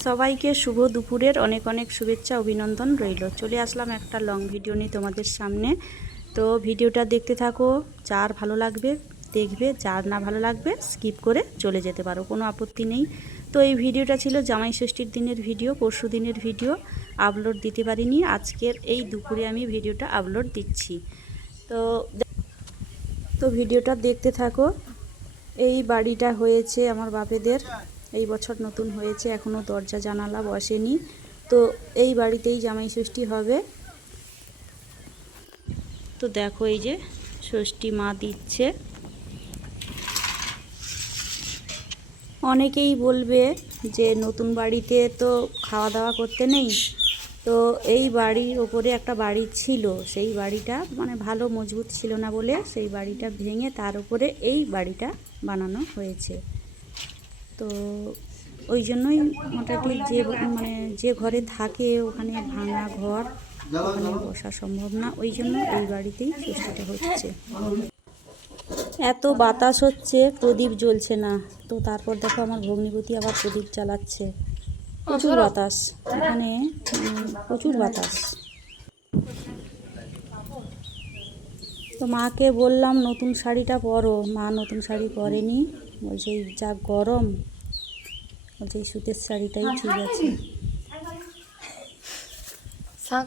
সবাইকে শুভ দুপুরের অনেক অনেক শুভেচ্ছা অভিনন্দন রইল। চলে আসলাম একটা লং ভিডিও নিয়ে তোমাদের সামনে। তো ভিডিওটা দেখতে থাকো, যার ভালো লাগবে দেখবে, যার না ভালো লাগবে স্কিপ করে চলে যেতে পারো, কোনো আপত্তি নেই। তো এই ভিডিওটা ছিল জামাই ষষ্ঠীর দিনের ভিডিও, পরশু দিনের ভিডিও আপলোড দিতে পারিনি। আজকের এই দুপুরে আমি ভিডিওটা আপলোড দিচ্ছি। তো ভিডিওটা দেখতে থাকো। এই বাড়িটা হয়েছে আমার বাপেদের, এই বছর নতুন হয়েছে, এখনও দরজা জানালা বসেনি। তো এই বাড়িতেই জামাই ষষ্ঠী হবে। তো দেখো এই যে ষষ্ঠী মা দিচ্ছে। অনেকেই বলবে যে নতুন বাড়িতে তো খাওয়া দাওয়া করতে নেই। তো এই বাড়ির ওপরে একটা বাড়ি ছিল, সেই বাড়িটা মানে ভালো মজবুত ছিল না বলে সেই বাড়িটা ভেঙে তার উপরে এই বাড়িটা বানানো হয়েছে। তো ওই জন্যই মোটামুটি যে ঘরে থাকে ওখানে ভাঙা ঘর, ওখানে বসা সম্ভব না, ওই জন্য এই বাড়িতেই ষষ্ঠীটা হচ্ছে। এত বাতাস হচ্ছে, প্রদীপ জ্বলছে না। তো তারপর দেখো আমার ভগ্নিপতি আবার প্রদীপ জ্বালাচ্ছে। প্রচুর বাতাস এখানে, প্রচুর বাতাস। তো মাকে বললাম নতুন শাড়িটা পরো, মা নতুন শাড়ি পরেনি, বলছে যা গরম, বলছে এই সুতির শাড়িটাই ঠিক আছে। শাক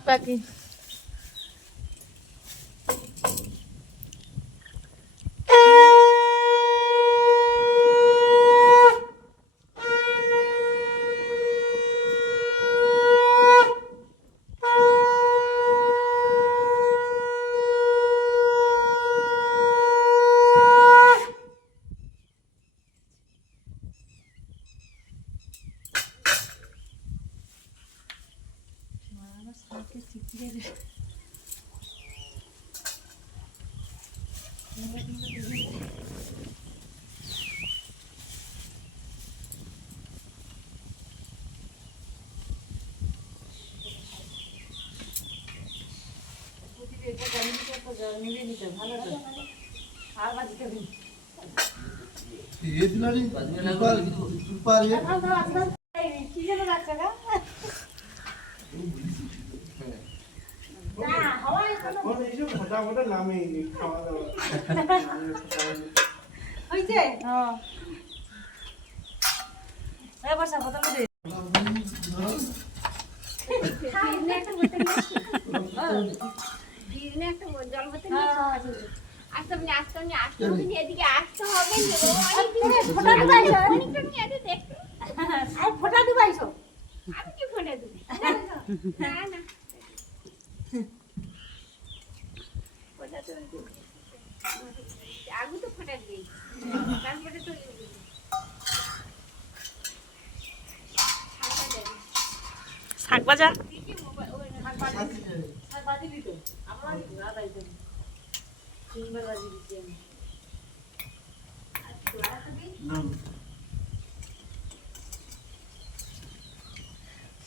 ভাজা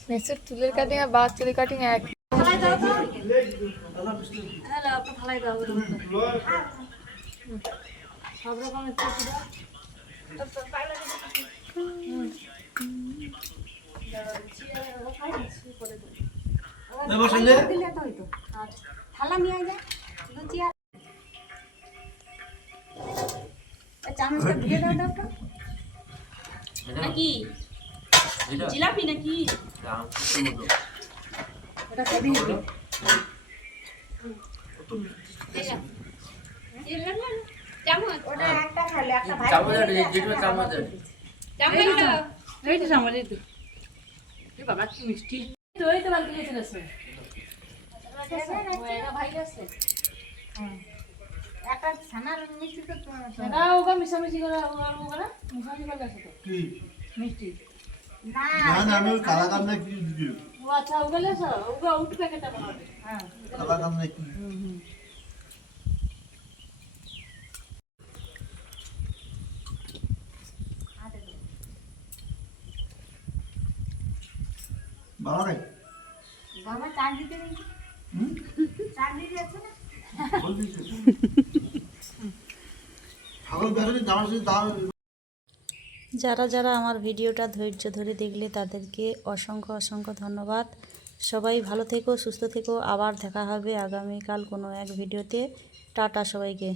মেসের চুলের কাটিং আর বাস চুলের কাটিং এক। সব রকমের থালা নিয়ে যায় চামচটা দিয়ে দাও দাও নাকি জিলাপি নাকি ওটা খাবি নাকি ওটা একটা খালে একটা ভাই এই তো চামচ এই তো এই বাবা কি মিষ্টি তো এই তো বালতি গেছে গেছে ওটা ভাই গেছে একটা ছানার মিষ্টি তো না ওগা মিশামিশি করে ওগা মিশামিশি করে গেছে তো কি মিষ্টি না না আমি ওই কালা কান্দা কি দিও ও আচ্ছা ওগা লেছো ওগা উঠ প্যাকেটটা বানাবে হ্যাঁ কালা কান্দা কি বাবা রে বাবা চাল দিতে নেই চাল দিতে আছে না বলছিস ঠাকুর বেরোনি জামার সাথে দাও। যারা যারা আমার ভিডিওটা ধৈর্য ধরে দেখলে তাদেরকে অসংখ্য অসংখ্য ধন্যবাদ। সবাই ভালো থেকো, সুস্থ থেকো। আবার দেখা হবে আগামীকাল কোনো এক ভিডিওতে। টাটা সবাইকে।